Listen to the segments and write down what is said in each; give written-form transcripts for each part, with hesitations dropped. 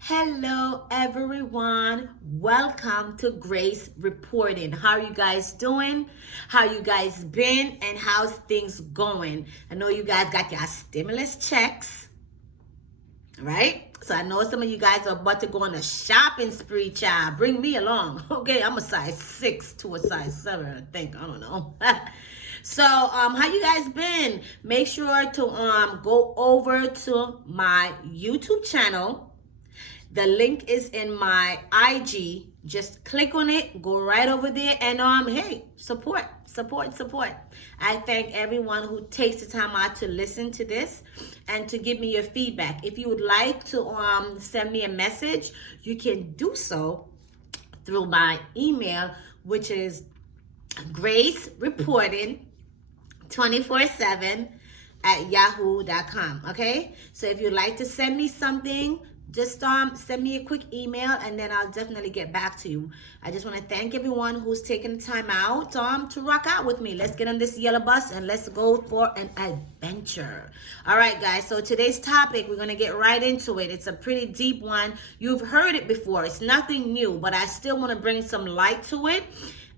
Hello, everyone. Welcome to Grace Reporting. How are you guys doing? How you guys been? And how's things going? I know you guys got your stimulus checks, right? So I know some of you guys are about to go on a shopping spree, child. Bring me along. Okay, I'm a size 6 to a size 7, I think. I don't know. So, how you guys been? Make sure to go over to my YouTube channel. The link is in my IG. Just click on it, go right over there, and hey, support. I thank everyone who takes the time out to listen to this and to give me your feedback. If you would like to send me a message, you can do so through my email, which is Grace Reporting 24/7 at yahoo.com. Okay, so if you'd like to send me something, just send me a quick email and then I'll definitely get back to you. I just want to thank everyone who's taken the time out to rock out with me. Let's get on this yellow bus and let's go for an adventure. All right, guys, so today's topic, we're going to get right into it. It's a pretty deep one. You've heard it before. It's nothing new, but I still want to bring some light to it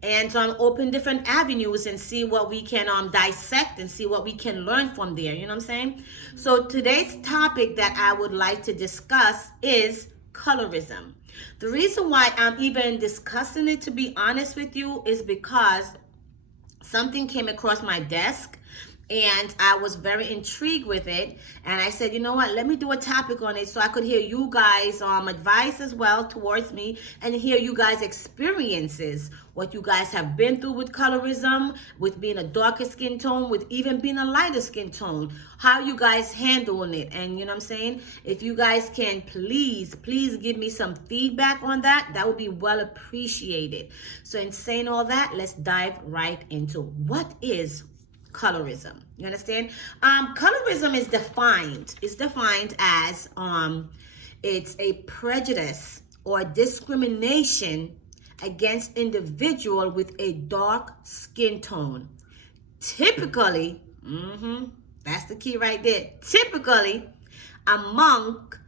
and open different avenues and see what we can dissect and see what we can learn from there. You know what I'm saying? So today's topic that I would like to discuss is colorism. The reason why I'm even discussing it, to be honest with you, is because something came across my desk and I was very intrigued with it, and I said, you know what, let me do a topic on it so I could hear you guys advice as well towards me and hear you guys experiences, what you guys have been through with colorism, with being a darker skin tone, with even being a lighter skin tone, how you guys handling it. And you know what I'm saying, if you guys can please give me some feedback on that, that would be well appreciated. So in saying all that, let's dive right into what is colorism. You understand? Colorism is defined. It's defined as it's a prejudice or discrimination against individual with a dark skin tone. Typically, that's the key right there. Typically, amongst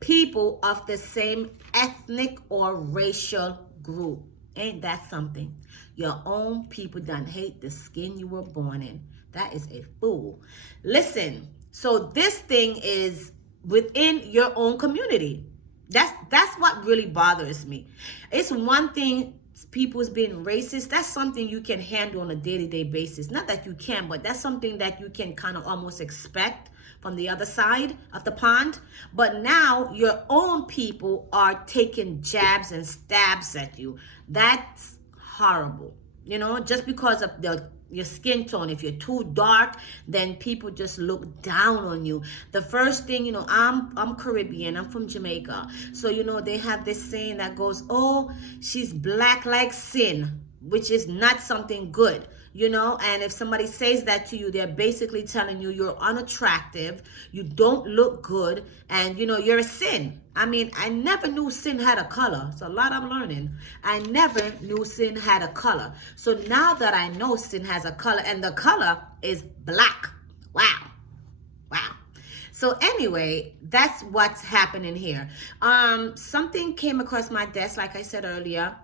people of the same ethnic or racial group. Ain't that something? Your own people done hate the skin you were born in. That is a fool. Listen, so this thing is within your own community. That's what really bothers me. It's one thing people's being racist. That's something you can handle on a day-to-day basis. Not that you can, but that's something that you can kind of almost expect from the other side of the pond. But now your own people are taking jabs and stabs at you. That's horrible. You know, just because of your skin tone. If you're too dark, then people just look down on you. The first thing, you know, I'm Caribbean, I'm from Jamaica. So, you know, they have this saying that goes, oh, she's black like sin, which is not something good. You know, and if somebody says that to you, they're basically telling you you're unattractive, you don't look good, and you know, you're a sin. I mean, I never knew sin had a color. It's a lot I'm learning. I never knew sin had a color. So now that I know sin has a color, and the color is black. Wow. So anyway, that's what's happening here. Something came across my desk, like I said earlier,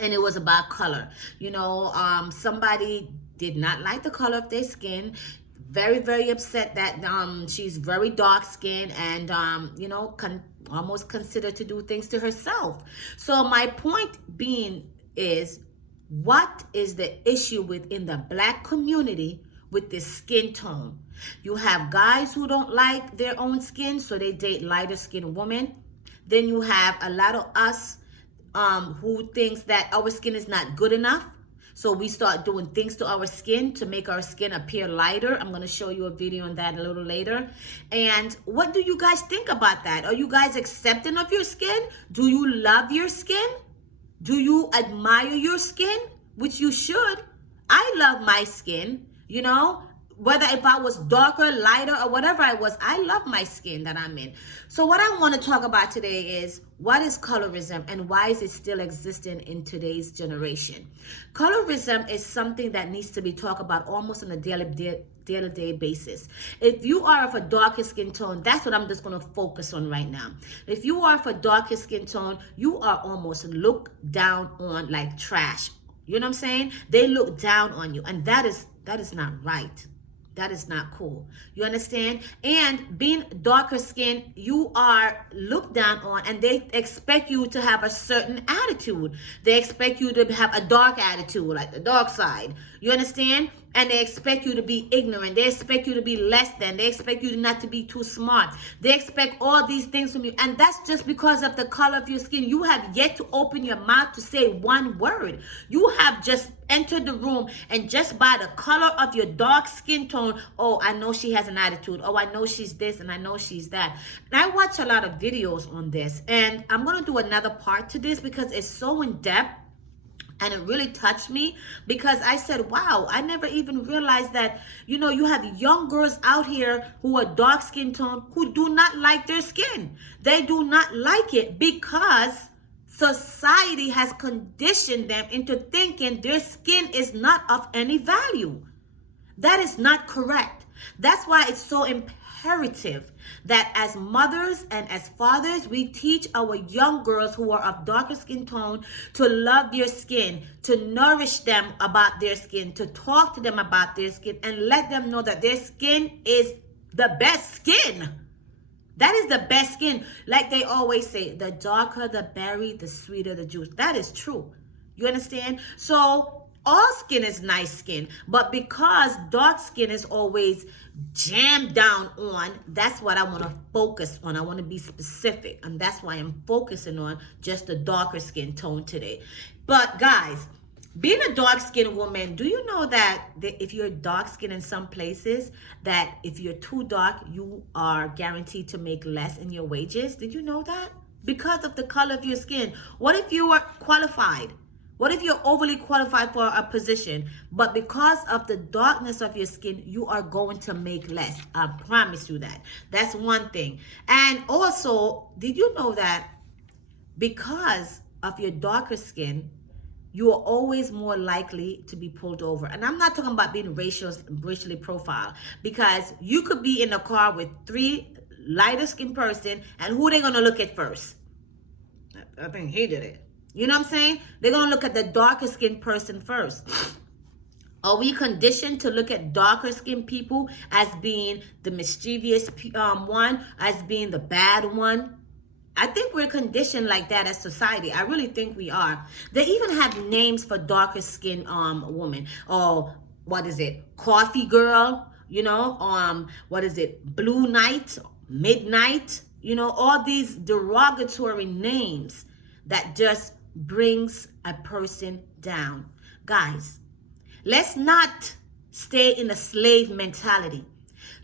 and it was about color. You know, somebody did not like the color of their skin, very upset that she's very dark skinned and you know, almost considered to do things to herself. So my point being is, what is the issue within the black community with this skin tone? You have guys who don't like their own skin, so they date lighter skinned women. Then you have a lot of us who thinks that our skin is not good enough. So we start doing things to our skin to make our skin appear lighter. I'm going to show you a video on that a little later. And what do you guys think about that? Are you guys accepting of your skin? Do you love your skin? Do you admire your skin? Which you should. I love my skin, you know. Whether if I was darker, lighter, or whatever I was, I love my skin that I'm in. So what I want to talk about today is, what is colorism and why is it still existing in today's generation? Colorism is something that needs to be talked about almost on a day-to-day basis. If you are of a darker skin tone, that's what I'm just going to focus on right now. If you are of a darker skin tone, you are almost looked down on like trash. You know what I'm saying? They look down on you, and that is not right. That is not cool. You understand? And being darker skin, you are looked down on, and they expect you to have a certain attitude. They expect you to have a dark attitude, like the dark side. You understand? And they expect you to be ignorant. They expect you to be less than. They expect you not to be too smart. They expect all these things from you. And that's just because of the color of your skin. You have yet to open your mouth to say one word. You have just entered the room, and just by the color of your dark skin tone, oh, I know she has an attitude. Oh, I know she's this, and I know she's that. And I watch a lot of videos on this, and I'm going to do another part to this because it's so in depth. And it really touched me because I said, wow, I never even realized that, you have young girls out here who are dark skin tone who do not like their skin. They do not like it because society has conditioned them into thinking their skin is not of any value. That is not correct. That's why it's so imperative that as mothers and as fathers, we teach our young girls who are of darker skin tone to love their skin, to nourish them about their skin, to talk to them about their skin, and let them know that their skin is the best skin. That is the best skin. Like they always say, the darker the berry, the sweeter the juice. That is true. You understand? So all skin is nice skin, but because dark skin is always jammed down on, that's what I want to focus on. I want to be specific, and that's why I'm focusing on just the darker skin tone today. But guys, being a dark skinned woman, do you know that if you're dark skinned in some places, that if you're too dark, you are guaranteed to make less in your wages? Did you know that? Because of the color of your skin. What if you are qualified? What if you're overly qualified for a position, but because of the darkness of your skin, you are going to make less? I promise you that. That's one thing. And also, did you know that because of your darker skin, you are always more likely to be pulled over? And I'm not talking about being racially profiled, because you could be in a car with 3 lighter skinned person, and who they gonna look at first? I think he did it. You know what I'm saying? They're going to look at the darker skinned person first. Are we conditioned to look at darker skinned people as being the mischievous one, as being the bad one? I think we're conditioned like that as society. I really think we are. They even have names for darker skinned women. Oh, what is it? Coffee girl, what is it? Blue night, midnight, all these derogatory names that just brings a person down. Guys, let's not stay in a slave mentality.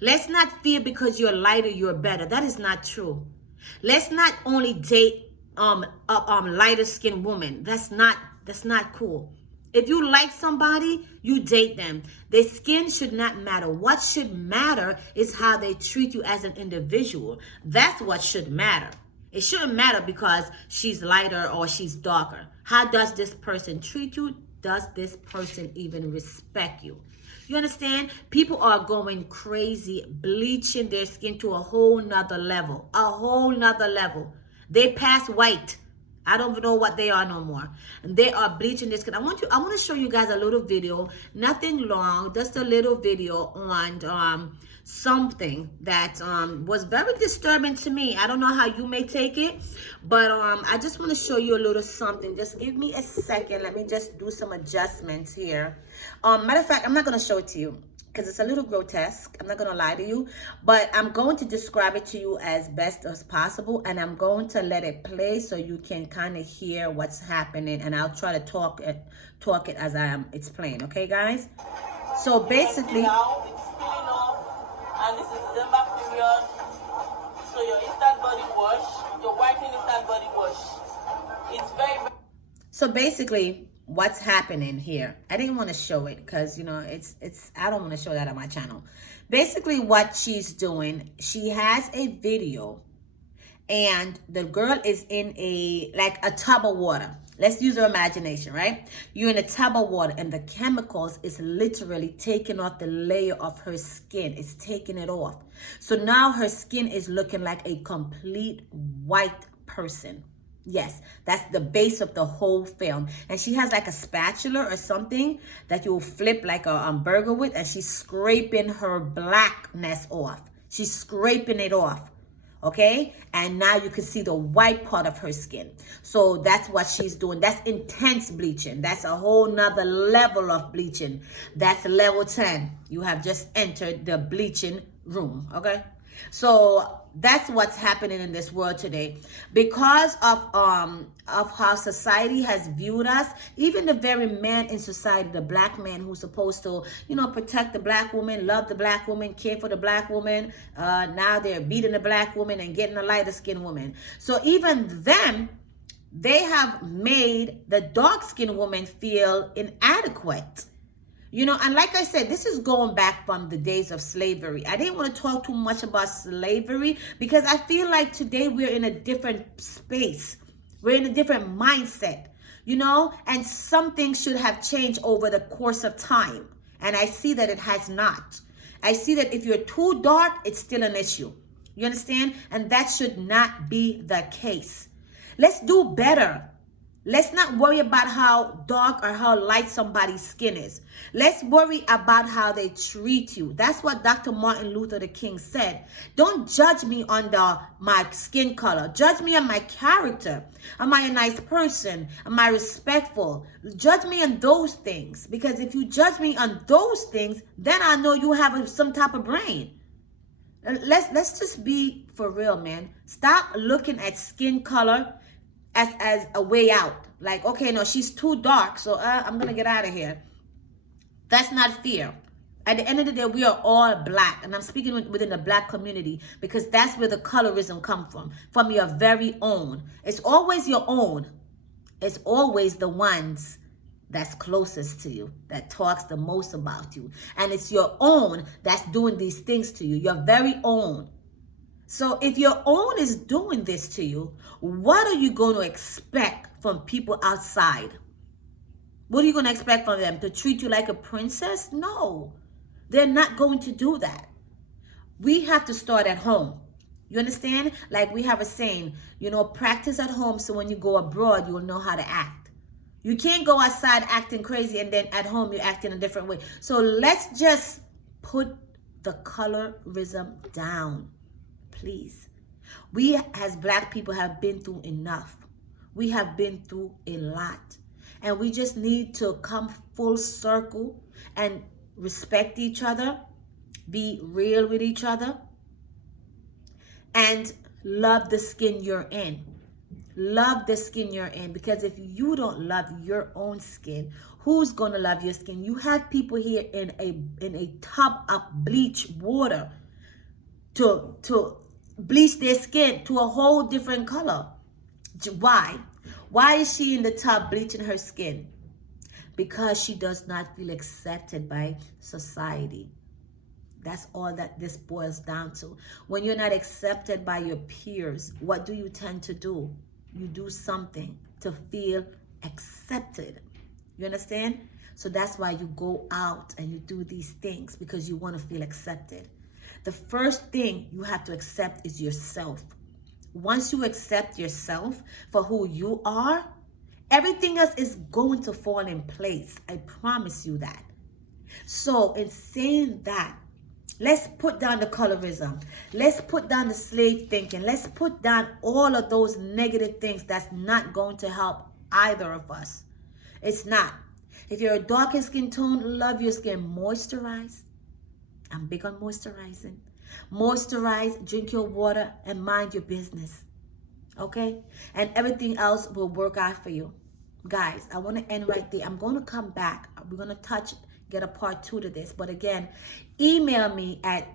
Let's not feel because you're lighter, you're better. That is not true. Let's not only date lighter skinned women. That's not cool. If you like somebody, you date them. Their skin should not matter. What should matter is how they treat you as an individual. That's what should matter. It shouldn't matter because she's lighter or she's darker. How does this person treat you? Does this person even respect you? You understand? People are going crazy, bleaching their skin to a whole nother level. A whole nother level. They pass white. I don't know what they are no more. And they are bleaching their skin. I want to show you guys a little video. Nothing long, just a little video on something that was very disturbing to me. I don't know how you may take it, but I just want to show you a little something. Just give me a second. Let me just do some adjustments here. Matter of fact, I'm not going to show it to you because it's a little grotesque. I'm not going to lie to you, but I'm going to describe it to you as best as possible, and I'm going to let it play so you can kind of hear what's happening, and I'll try to talk it as it's playing. Okay, guys? So basically, and this is December period, so your instant body wash, your whitening instant body wash, it's very. So basically, what's happening here? I didn't want to show it because it's I don't want to show that on my channel. Basically, what she's doing, she has a video, and the girl is in a tub of water. Let's use our imagination, right? You're in a tub of water and the chemicals is literally taking off the layer of her skin. It's taking it off. So now her skin is looking like a complete white person. Yes, that's the base of the whole film. And she has like a spatula or something that you'll flip like a burger with, and she's scraping her blackness off. She's scraping it off. Okay, and now you can see the white part of her skin. So that's what she's doing. That's intense bleaching. That's a whole nother level of bleaching. That's level 10. You have just entered the bleaching room. So that's what's happening in this world today, because of how society has viewed us. Even the very man in society, the black man who's supposed to, protect the black woman, love the black woman, care for the black woman, now they're beating the black woman and getting a lighter skinned woman. So even them, they have made the dark skinned woman feel inadequate. And like I said, this is going back from the days of slavery. I didn't want to talk too much about slavery because I feel like today we're in a different space. We're in a different mindset, and something should have changed over the course of time. And I see that it has not. I see that if you're too dark, it's still an issue. You understand? And that should not be the case. Let's do better. Let's not worry about how dark or how light somebody's skin is. Let's worry about how they treat you. That's what Dr. Martin Luther King said. Don't judge me under my skin color. Judge me on my character. Am I a nice person? Am I respectful? Judge me on those things. Because if you judge me on those things, then I know you have some type of brain. Let's just be for real, man. Stop looking at skin color as a way out. Like, okay, no, she's too dark, so I'm gonna get out of here. That's not fair. At the end of the day, we are all black, and I'm speaking within the black community because that's where the colorism come from your very own. It's always your own. It's always the ones that's closest to you, that talks the most about you. And it's your own that's doing these things to you, your very own. So if your own is doing this to you, what are you going to expect from people outside? What are you going to expect from them? To treat you like a princess? No, they're not going to do that. We have to start at home. You understand? Like we have a saying, practice at home so when you go abroad, you'll know how to act. You can't go outside acting crazy and then at home you act in a different way. So let's just put the colorism down. Please. We as black people have been through enough. We have been through a lot. And we just need to come full circle and respect each other, be real with each other, and love the skin you're in. Love the skin you're in, because if you don't love your own skin, who's gonna love your skin? You have people here in a tub of bleach water to bleach their skin to a whole different color. Why? Why is she in the tub bleaching her skin? Because she does not feel accepted by society. That's all that this boils down to. When you're not accepted by your peers, what do you tend to do? You do something to feel accepted. You understand? So that's why you go out and you do these things, because you want to feel accepted. The first thing you have to accept is yourself. Once you accept yourself for who you are, everything else is going to fall in place. I promise you that. So in saying that, let's put down the colorism. Let's put down the slave thinking. Let's put down all of those negative things that's not going to help either of us. It's not. If you're a darker skin tone, love your skin. Moisturize. I'm big on moisturizing. Moisturize, drink your water, and mind your business. Okay? And everything else will work out for you. Guys, I want to end right there. I'm going to come back. We're going to get a part 2 to this. But again, email me at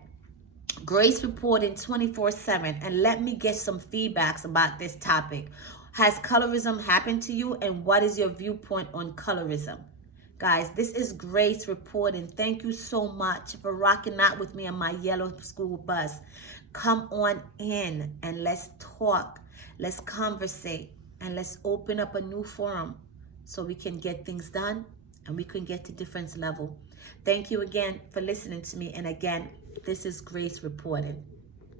Grace Reporting 24/7 and let me get some feedbacks about this topic. Has colorism happened to you, and what is your viewpoint on colorism? Guys, this is Grace Reporting. Thank you so much for rocking out with me on my yellow school bus. Come on in and let's talk. Let's conversate. and let's open up a new forum so we can get things done and we can get to different level. Thank you again for listening to me. And again, this is Grace reporting.